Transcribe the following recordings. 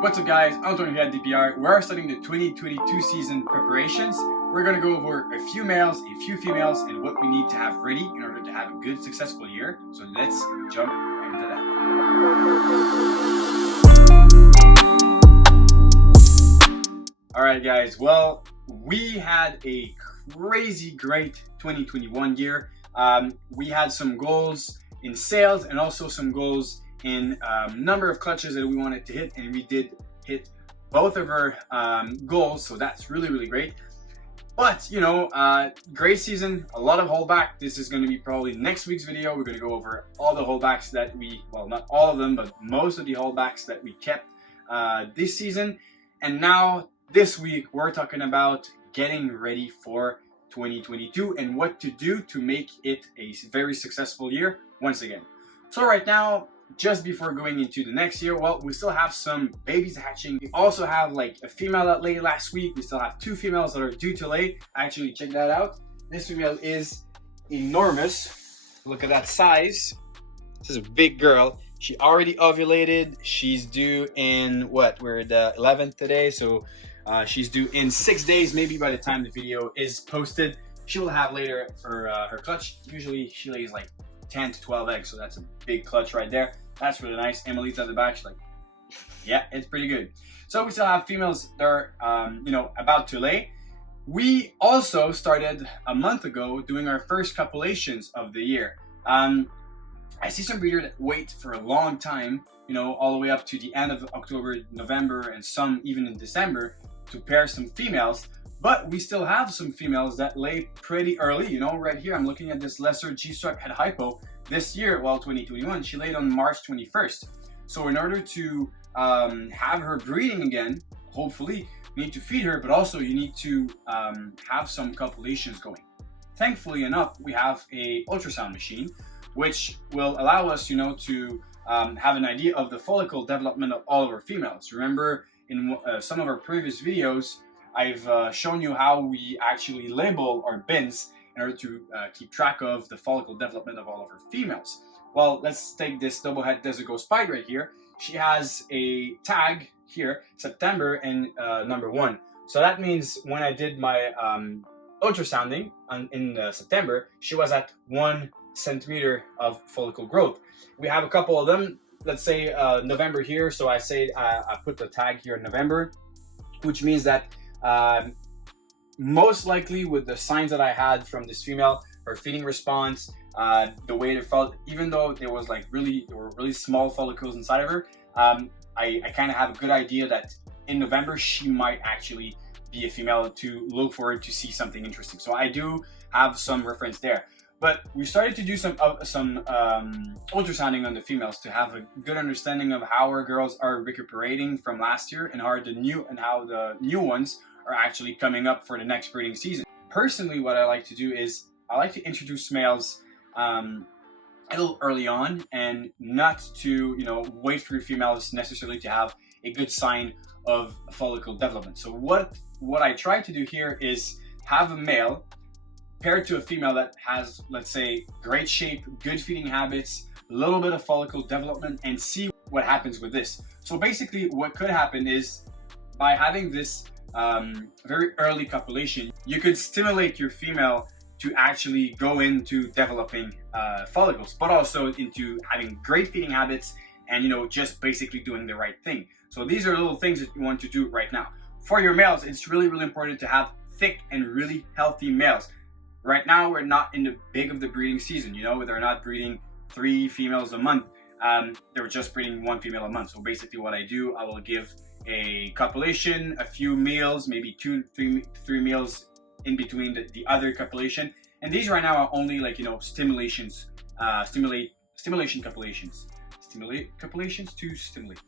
What's up guys, Anton here at DPR. We're starting the 2022 season preparations. We're going to go over a few males, a few females, and what we need to have ready in order to have a good, successful year. So let's jump into that. Alright guys, well, we had a crazy great 2021 year. We had some goals in sales and also some goals in number of clutches that we wanted to hit, and we did hit both of our goals, so that's really great. But you know, great season, a lot of holdback. This is going to be probably next week's video. We're going to go over all the holdbacks that we, well, not all of them, but most of the holdbacks that we kept this season. And now this week we're talking about getting ready for 2022 and what to do to make it a very successful year once again. So right now, just before going into the next year, well, we still have some babies hatching. We also have like a female that laid last week. We still have two females that are due to lay. Actually, check that out. This female is enormous. Look at that size. This is a big girl. She already ovulated. She's due in what? We're the 11th today, so she's due in 6 days. Maybe by the time the video is posted, she will have later her clutch. Usually she lays like 10 to 12 eggs, so that's a big clutch right there. That's really nice. Emily's at the back. She's like, yeah, it's pretty good. So we still have females that are, you know, about to lay. We also started a month ago doing our first copilations of the year. I see some breeders that wait for a long time, you know, all the way up to the end of October, November, and some even in December to pair some females. But we still have some females that lay pretty early. You know, right here, I'm looking at this lesser G-stripe head hypo. This year, well, 2021, she laid on March 21st. So in order to have her breeding again, hopefully, you need to feed her, but also you need to have some copilations going. Thankfully enough, we have a ultrasound machine, which will allow us, you know, to have an idea of the follicle development of all of our females. Remember, in some of our previous videos, I've shown you how we actually label our bins in order to keep track of the follicle development of all of our females. Well, let's take this double head Desert Ghost Pied right here. She has a tag here, September and number 1. So that means when I did my ultrasounding in September, she was at 1 centimeter of follicle growth. We have a couple of them, let's say November here, so I say I put the tag here in November, which means that most likely with the signs that I had from this female, her feeding response, the way it felt, even though there was like there were really small follicles inside of her, I kind of have a good idea that in November she might actually be a female to look forward to see something interesting. So I do have some reference there. But we started to do some ultrasounding on the females to have a good understanding of how our girls are recuperating from last year and how the new ones are actually coming up for the next breeding season. Personally, what I like to do is I like to introduce males a little early on and not to, you know, wait for females necessarily to have a good sign of follicle development. So what I try to do here is have a male paired to a female that has, let's say, great shape, good feeding habits, a little bit of follicle development, and see what happens with this. So basically what could happen is by having this very early copulation, you could stimulate your female to actually go into developing follicles, but also into having great feeding habits and, you know, just basically doing the right thing. So these are little things that you want to do right now. For your males, it's really important to have thick and really healthy males. Right now, we're not in the big of the breeding season. You know, they're not breeding 3 females a month. They're just breeding 1 female a month. So basically what I do, I will give a copulation, a few meals, maybe 2, 3 meals in between the other copulation. And these right now are only like, you know, stimulation copulations. Stimulate copulations to stimulate.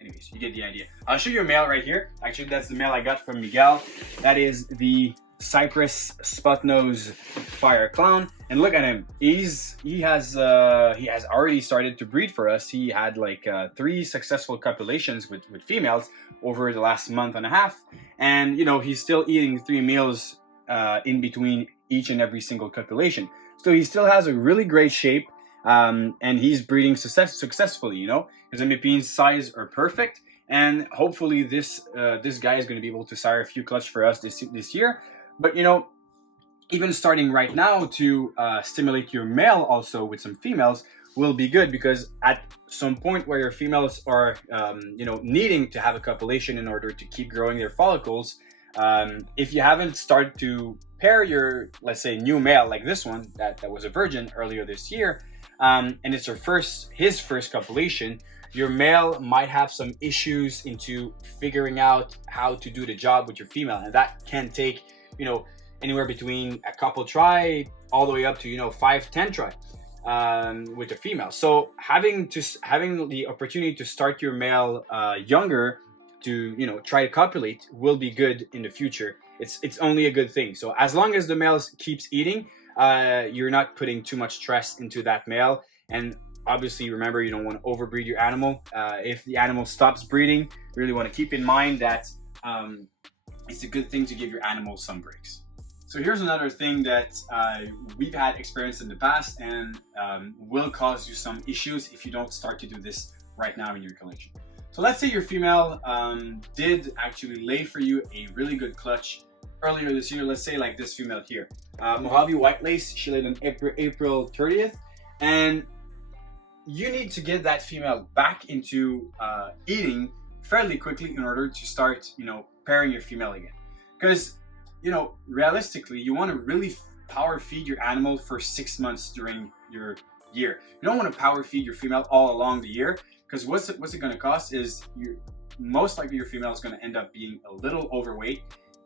Anyways, you get the idea. I'll show you a male right here. Actually, that's the male I got from Miguel. That is the Cypress spot nose fire clown, and look at him. He has already started to breed for us. He had like 3 successful copulations with females over the last month and a half, and you know, he's still eating 3 meals in between each and every single copulation. So he still has a really great shape. and he's breeding successfully. You know, his MVP's size are perfect, and hopefully this guy is going to be able to sire a few clutch for us this year. But you know, even starting right now to stimulate your male also with some females will be good, because at some point where your females are you know, needing to have a copulation in order to keep growing their follicles, if you haven't started to pair your, let's say, new male like this one that was a virgin earlier this year, and it's his first copulation, your male might have some issues into figuring out how to do the job with your female, and that can take, you know, anywhere between a couple try all the way up to, you know, 5-10 try with the female. So having the opportunity to start your male younger to, you know, try to copulate will be good in the future. It's only a good thing. So as long as the male keeps eating, you're not putting too much stress into that male. And obviously, remember, you don't want to overbreed your animal. If the animal stops breeding, you really want to keep in mind that it's a good thing to give your animal some breaks. So here's another thing that we've had experience in the past, and will cause you some issues if you don't start to do this right now in your collection. So let's say your female did actually lay for you a really good clutch earlier this year. Let's say like this female here, Mojave White Lace. She laid on April 30th, and you need to get that female back into eating fairly quickly in order to start, you know, pairing your female again. Because, you know, realistically, you want to really power feed your animal for 6 months during your year. You don't want to power feed your female all along the year, because what's it going to cost is most likely your female is going to end up being a little overweight.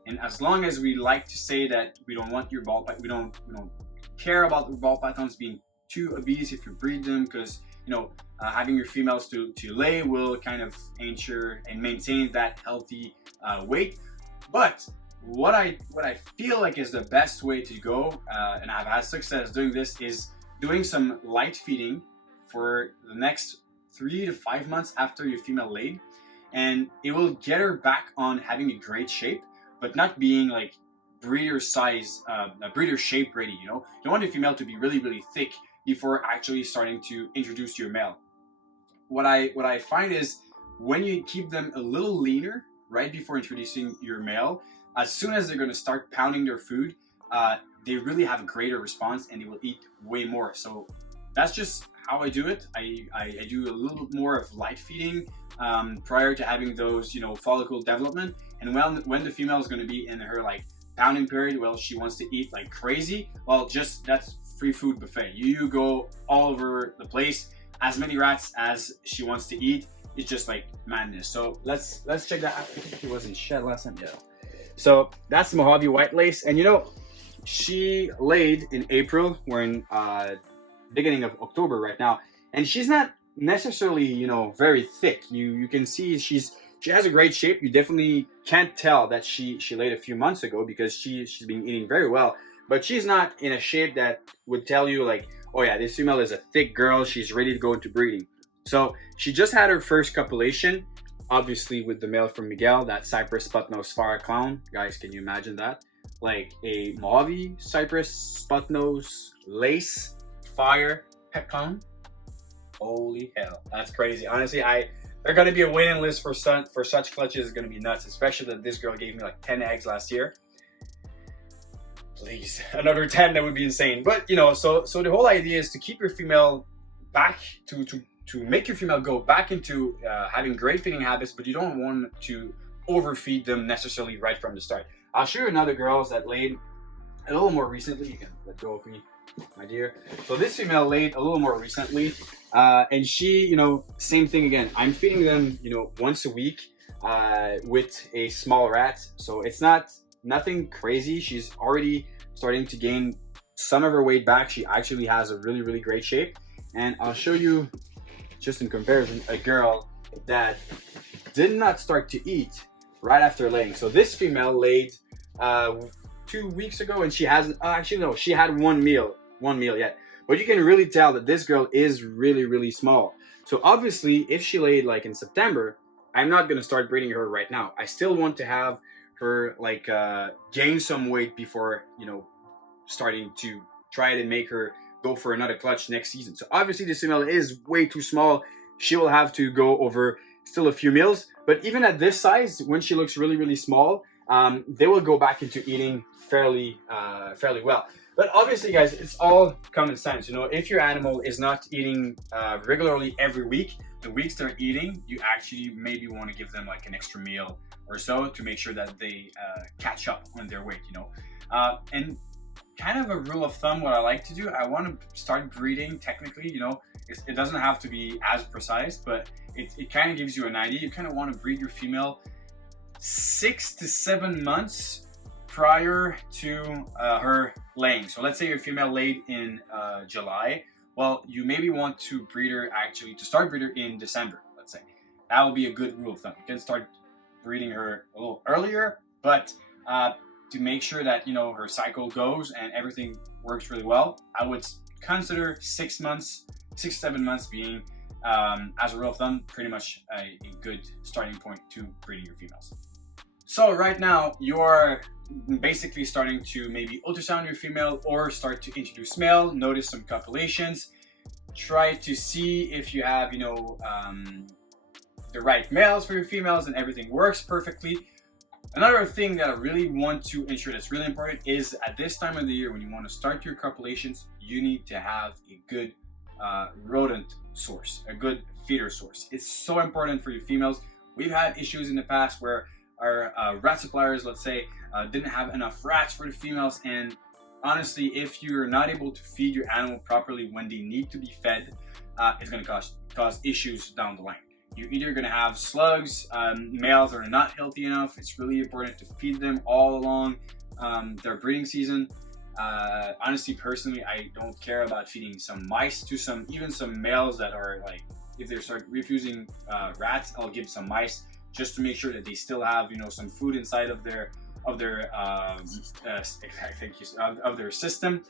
And as long as we like to say that we don't want your ball python, we don't care about the ball pythons being too obese if you breed them, because, you know, having your females to lay will kind of ensure and maintain that healthy weight. But what I feel like is the best way to go, and I've had success doing this, is doing some light feeding for the next 3 to 5 months after your female laid, and it will get her back on having a great shape, but not being like breeder size, breeder shape ready. You know, you don't want the female to be really thick before actually starting to introduce your male. What I find is when you keep them a little leaner right before introducing your male, as soon as they're going to start pounding their food, they really have a greater response and they will eat way more. So that's just how I do it. I do a little bit more of light feeding prior to having those, you know, follicle development. And when the female is going to be in her like pounding period, well, she wants to eat like crazy. Well, that's free food buffet. You go all over the place, as many rats as she wants to eat. It's just like madness. So let's check that out. I think it was in shed last time. Yeah. So that's Mojave White Lace, and you know, she laid in April. We're in beginning of October right now, and she's not necessarily, you know, very thick. You can see she has a great shape. You definitely can't tell that she laid a few months ago, because she's been eating very well, but she's not in a shape that would tell you like, oh yeah, this female is a thick girl, she's ready to go into breeding. So she just had her first copulation, obviously with the male from Miguel, that Cypress spot-nose fire clown. Guys, can you imagine that? Like a Mojave Cypress spot-nose lace fire pet clown. Holy hell, that's crazy. Honestly, they're gonna be a waiting list for such clutches. Is gonna be nuts, especially that this girl gave me like 10 eggs last year. Please, another 10, that would be insane. But you know, so the whole idea is to keep your female back, to make your female go back into having great feeding habits, but you don't want to overfeed them necessarily right from the start. I'll show you another girls that laid a little more recently. You can let go of me, my dear. So this female laid a little more recently, and she, you know, same thing again. I'm feeding them, you know, once a week with a small rat. So it's nothing crazy. She's already starting to gain some of her weight back. She actually has a really great shape, and I'll show you just in comparison a girl that did not start to eat right after laying. So this female laid 2 weeks ago, and she hasn't actually, no, she had one meal yet, but you can really tell that this girl is really small. So obviously if she laid like in September, I'm not going to start breeding her right now. I still want to have her like gain some weight before, you know, starting to try to make her go for another clutch next season. So obviously this female is way too small. She will have to go over still a few meals, but even at this size, when she looks really, really small, they will go back into eating fairly well. But obviously, guys, it's all common sense. You know, if your animal is not eating regularly every week, the weeks they're eating, you actually maybe want to give them like an extra meal or so to make sure that they catch up on their weight, you know. And kind of a rule of thumb, what I like to do, I want to start breeding technically, you know, it doesn't have to be as precise, but it kind of gives you an idea. You kind of want to breed your female 6 to 7 months prior to her laying. So let's say your female laid in July. Well, you maybe want to breed her to start breed her in December, let's say. That will be a good rule of thumb. You can start breeding her a little earlier, but to make sure that, you know, her cycle goes and everything works really well, I would consider 6 months, 6-7 months being, as a rule of thumb, pretty much a good starting point to breeding your females. So right now, you're basically starting to maybe ultrasound your female or start to introduce male, notice some compilations, try to see if you have, you know, the right males for your females and everything works perfectly. Another thing that I really want to ensure that's really important is at this time of the year when you want to start your compilations, you need to have a good rodent source, a good feeder source. It's so important for your females. We've had issues in the past where our rat suppliers, let's say, didn't have enough rats for the females, and honestly, if you're not able to feed your animal properly when they need to be fed, it's going to cause issues down the line. You're either going to have slugs, males that are not healthy enough. It's really important to feed them all along their breeding season. Honestly, personally, I don't care about feeding some mice to even some males that are like, if they start refusing rats, I'll give some mice just to make sure that they still have, you know, some food inside of their system.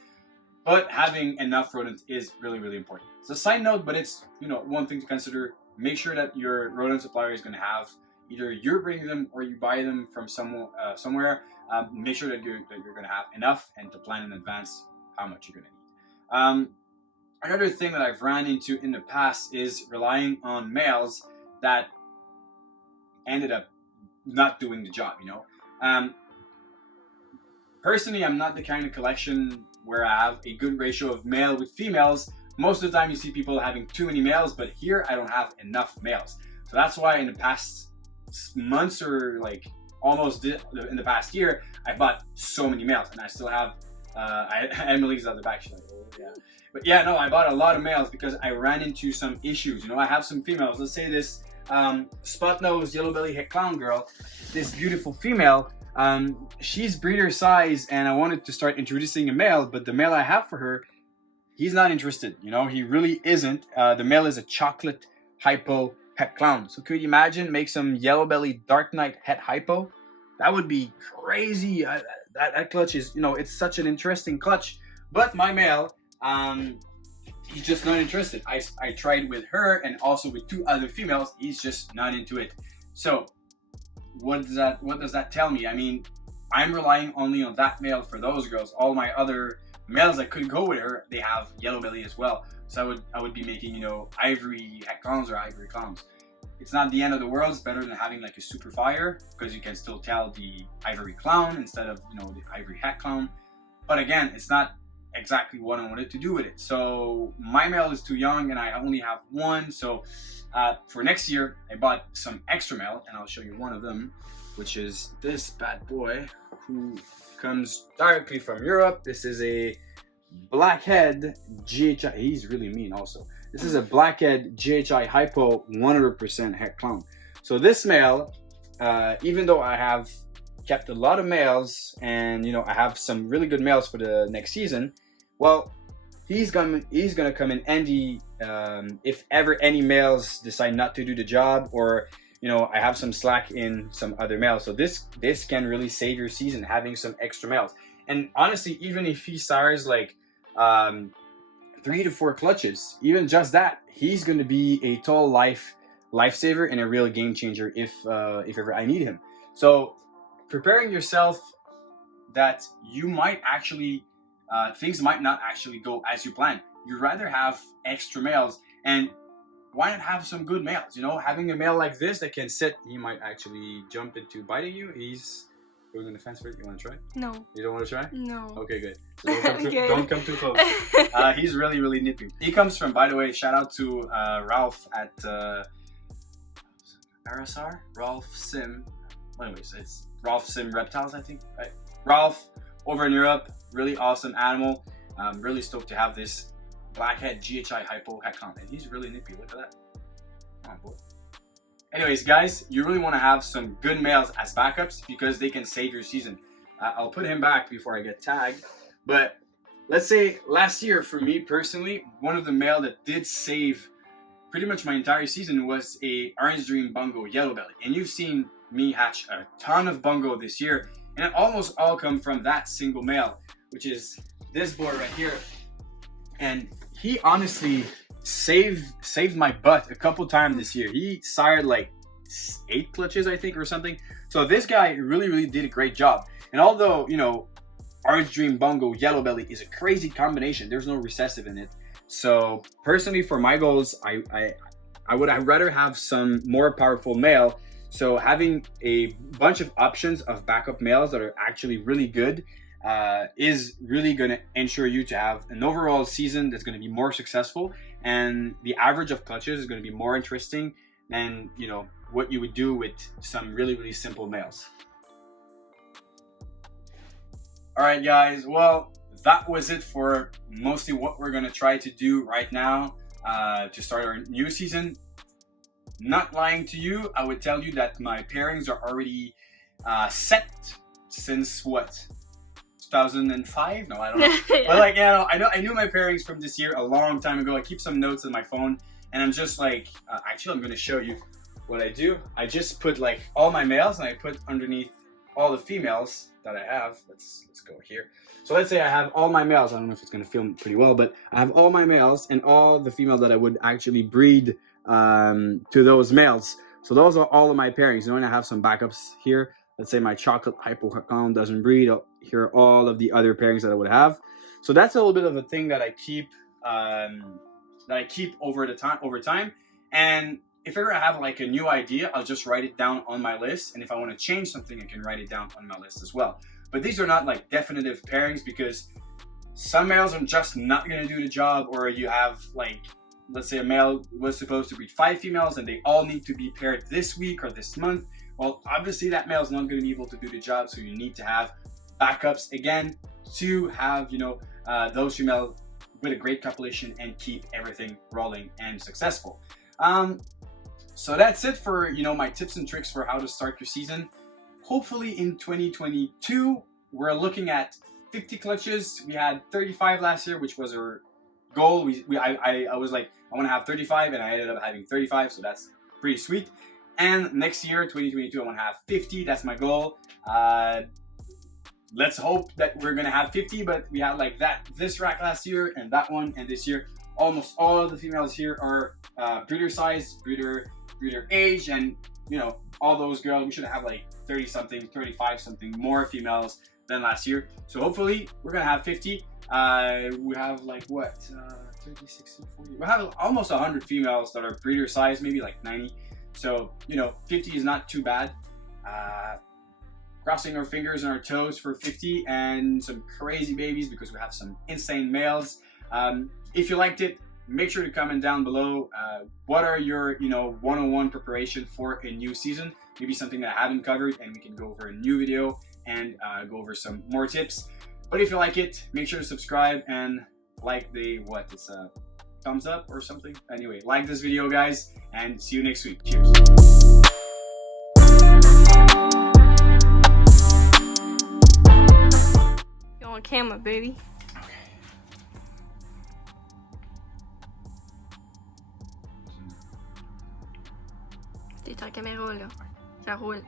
But having enough rodents is really, really important. It's a side note, but it's, you know, one thing to consider. Make sure that your rodent supplier is going to have, either you're bringing them or you buy them from somewhere. Make sure that you're going to have enough and to plan in advance how much you're going to need. Another thing that I've ran into in the past is relying on males that ended up not doing the job, you know. Personally, I'm not the kind of collection where I have a good ratio of male with females. Most of the time you see people having too many males, but here I don't have enough males. So that's why in the past months, or like almost in the past year, I bought so many males, and I still have, Emily's at the back, she's like, oh yeah. But yeah, no, I bought a lot of males because I ran into some issues. You know, I have some females. Let's say this spot-nosed yellow-belly het clown girl, this beautiful female, she's breeder size, and I wanted to start introducing a male, but the male I have for her, he's not interested, you know, he really isn't. The male is a chocolate hypo het clown. So could you imagine make some yellow belly dark night het hypo? That would be crazy. That clutch is, you know, it's such an interesting clutch. But my male, he's just not interested. I tried with her and also with 2 other females. He's just not into it. So what does that tell me? I mean, I'm relying only on that male for those girls. All my other males that could go with her, they have yellow belly as well. So I would be making, you know, ivory het clowns or ivory clowns. It's not the end of the world. It's better than having like a super fire, because you can still tell the ivory clown instead of, you know, the ivory het clown. But again, it's not exactly what I wanted to do with it. So my male is too young and I only have 1. So for next year, I bought some extra male, and I'll show you one of them, which is this bad boy who comes directly from Europe. This is a blackhead GHI. He's really mean also. This is a blackhead GHI hypo 100% het clown. So this male, even though I have kept a lot of males and, you know, I have some really good males for the next season, well, he's gonna come in handy if ever any males decide not to do the job, or, you know, I have some slack in some other males. So this can really save your season, having some extra males. And honestly, even if he sires like 3 to 4 clutches, even just that, he's going to be a total lifesaver and a real game changer if ever I need him. So preparing yourself that you might actually things might not actually go as you plan. You'd rather have extra males, and why not have some good males? You know, having a male like this that can sit, he might actually jump into biting you. He's going on the fence for it. You want to try? No. You don't want to try? No. Okay, good. So don't come too close. He's really, really nippy. He comes from, by the way, shout out to Ralph at RSR? Ralph Sim. Anyways, it's Ralph Sim Reptiles, I think. Right? Ralph, over in Europe, really awesome animal. I'm really stoked to have this blackhead GHI hypo heckon, and he's really nippy. Look at that. Come on, boy. Anyways, guys, you really want to have some good males as backups because they can save your season. I'll put him back before I get tagged. But let's say last year, for me personally, one of the male that did save pretty much my entire season was a Orange Dream Bungo Yellow Belly. And you've seen me hatch a ton of Bungo this year, and it almost all come from that single male, which is this boy right here. And he honestly saved my butt a couple times this year. He sired like 8 clutches, I think, or something. So this guy really did a great job. And although, you know, Orange Dream Bungo Yellow Belly is a crazy combination, there's no recessive in it. So personally, for my goals, I'd rather have some more powerful male. So having a bunch of options of backup males that are actually really good is really going to ensure you to have an overall season that's going to be more successful, and the average of clutches is going to be more interesting than, you know, what you would do with some really simple males. All right, guys. Well, that was it for mostly what we're going to try to do right now to start our new season. Not lying to you, I would tell you that my pairings are already set since what? 2005? No, I don't know. Yeah. But like, yeah, I knew my pairings from this year a long time ago. I keep some notes on my phone, and I'm just like, actually, I'm gonna show you what I do. I just put like all my males, and I put underneath all the females that I have. Let's go here. So let's say I have all my males. I don't know if it's gonna film pretty well, but I have all my males and all the females that I would actually breed to those males. So those are all of my pairings. You know, and I have some backups here. Let's say my chocolate hypo heckon doesn't breed. Here are all of the other pairings that I would have. So that's a little bit of a thing that I keep over time. And if ever I have like a new idea, I'll just write it down on my list. And if I want to change something, I can write it down on my list as well. But these are not like definitive pairings because some males are just not going to do the job, or you have like, let's say a male was supposed to breed 5 females and they all need to be paired this week or this month. Well, obviously that male is not going to be able to do the job, so you need to have backups again to have, you know, those females with a great copulation and keep everything rolling and successful. So that's it for, you know, my tips and tricks for how to start your season. Hopefully in 2022, we're looking at 50 clutches. We had 35 last year, which was our goal. I was like, I want to have 35, and I ended up having 35, so that's pretty sweet. And next year, 2022, I want to have 50. That's my goal. Let's hope that we're gonna have 50, but we had like this rack last year and that one, and this year almost all of the females here are breeder size, breeder age, and you know, all those girls, we should have like 30 something, 35 something more females than last year. So hopefully we're gonna have 50. We have like what, 30, 60, 40. We have almost 100 females that are breeder size, maybe like 90. So, you know, 50 is not too bad. Crossing our fingers and our toes for 50 and some crazy babies because we have some insane males. If you liked it, make sure to comment down below. What are your, you know, one-on-one preparation for a new season? Maybe something that I haven't covered, and we can go over a new video and go over some more tips. But if you like it, make sure to subscribe and like the, what, it's a thumbs up or something. Anyway, like this video, guys, and see you next week. Cheers. You're on camera, baby. T'es en caméra, là. Ça roule.